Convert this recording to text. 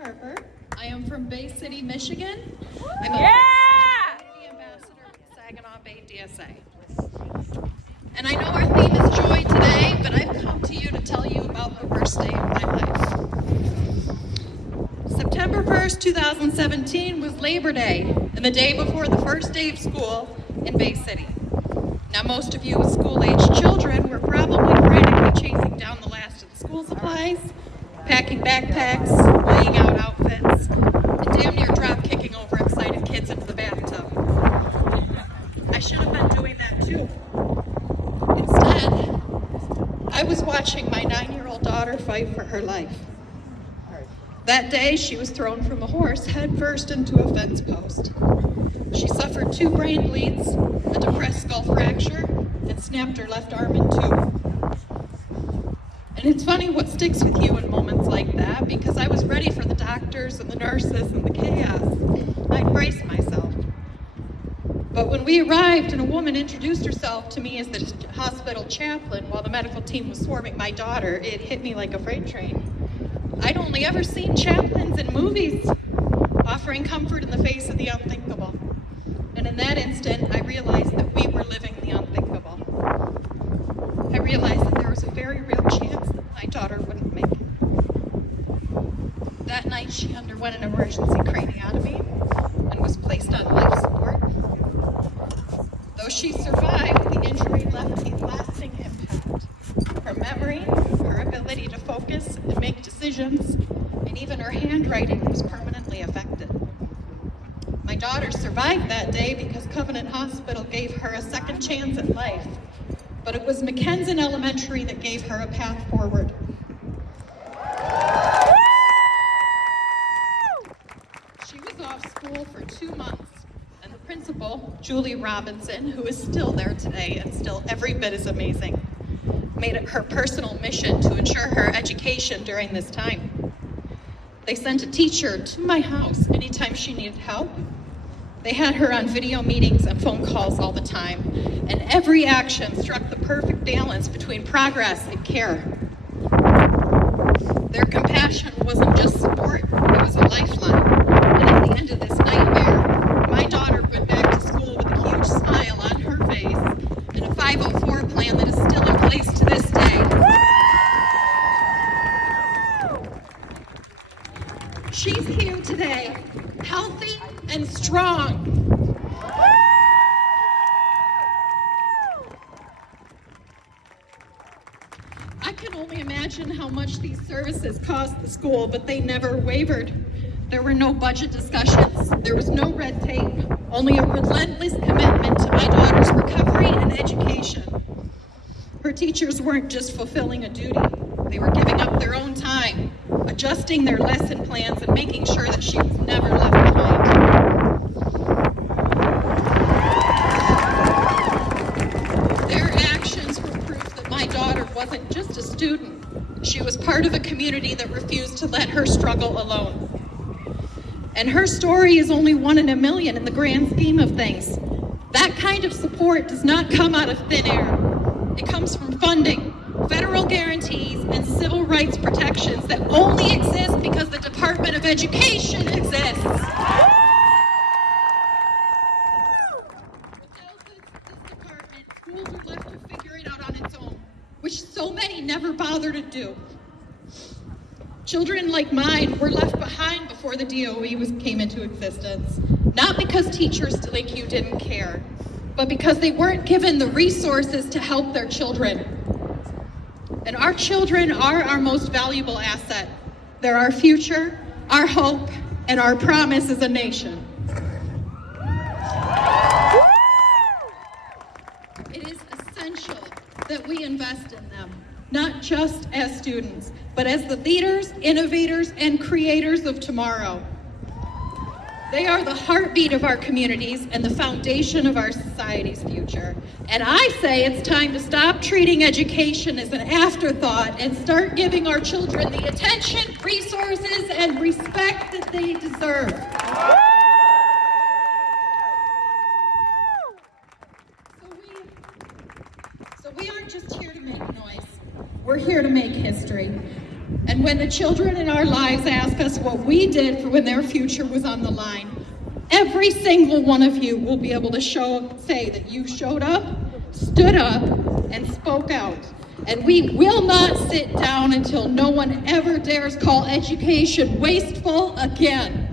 Harper. I am from Bay City, Michigan. I'm a community ambassador with Saginaw Bay DSA. And I know our theme is joy today, but I've come to you to tell you about the worst day of my life. September 1st, 2017 was Labor Day, and the day before the first day of school in Bay City. Now, most of you with school-aged children were probably frantically chasing down the last of the school supplies, packing backpacks, laying out outfits, and damn near drop-kicking over excited kids into the bathtub. I should have been doing that too. Instead, I was watching my 9-year-old daughter fight for her life. That day, she was thrown from a horse headfirst into a fence post. She suffered 2 brain bleeds, a depressed skull fracture, and snapped her left arm in 2. And it's funny what sticks with you in moments like that, because I was ready for the doctors and the nurses and the chaos. I'd braced myself. But when we arrived and a woman introduced herself to me as the hospital chaplain while the medical team was swarming my daughter, it hit me like a freight train. I'd only ever seen chaplains in movies, offering comfort in the face of the unthinkable. And in that instant, I realized that we were living the unthinkable. I realized that there was a very real chance that my daughter wouldn't make it. That night, she underwent an emergency craniotomy and was placed on life support. Though she survived, the injury left a lasting impact. Her memory, her ability to focus and make decisions, and even her handwriting was permanently affected. My daughter survived that day because Covenant Hospital gave her a second chance at life, but it was Mackenzie Elementary that gave her a path forward. She was off school for 2 months, and the principal, Julie Robinson, who is still there today and still every bit as amazing, made it her personal mission to ensure her education during this time. They sent a teacher to my house anytime she needed help. They had her on video meetings and phone calls all the time, and every action struck the perfect balance between progress and care. Their compassion wasn't just support, it was a lifeline. And at the end of this nightmare, my daughter went back to school with a huge smile on her face and a 504 plan that is still in place to this day. She's here today, healthy and strong. I can only imagine how much these services cost the school, but they never wavered. There were no budget discussions, there was no red tape, only a relentless commitment to my daughter's recovery and education. Her teachers weren't just fulfilling a duty, they were giving up their own time, adjusting their lesson plans and making sure that she was never left behind. Their actions were proof that my daughter wasn't just a student, she was part of a community that refused to let her struggle alone. And her story is only 1 in a million in the grand scheme of things. That kind of support does not come out of thin air. It comes from funding, federal guarantees, and civil rights protections that only exist because the Department of Education exists. Without this department, schools are left to figure it out on its own, which so many never bother to do. Children like mine were left behind before the DOE came into existence, not because teachers like you didn't care, but because they weren't given the resources to help their children. And our children are our most valuable asset. They're our future, our hope, and our promise as a nation. It is essential that we invest in them, not just as students, but as the leaders, innovators, and creators of tomorrow. They are the heartbeat of our communities and the foundation of our society's future. And I say it's time to stop treating education as an afterthought and start giving our children the attention, resources, and respect that they deserve. So we aren't just here to make noise. We're here to make history. And And when the children in our lives ask us what we did for when their future was on the line, every single one of you will be able to say that you showed up, stood up, and spoke out. And we will not sit down until no one ever dares call education wasteful again.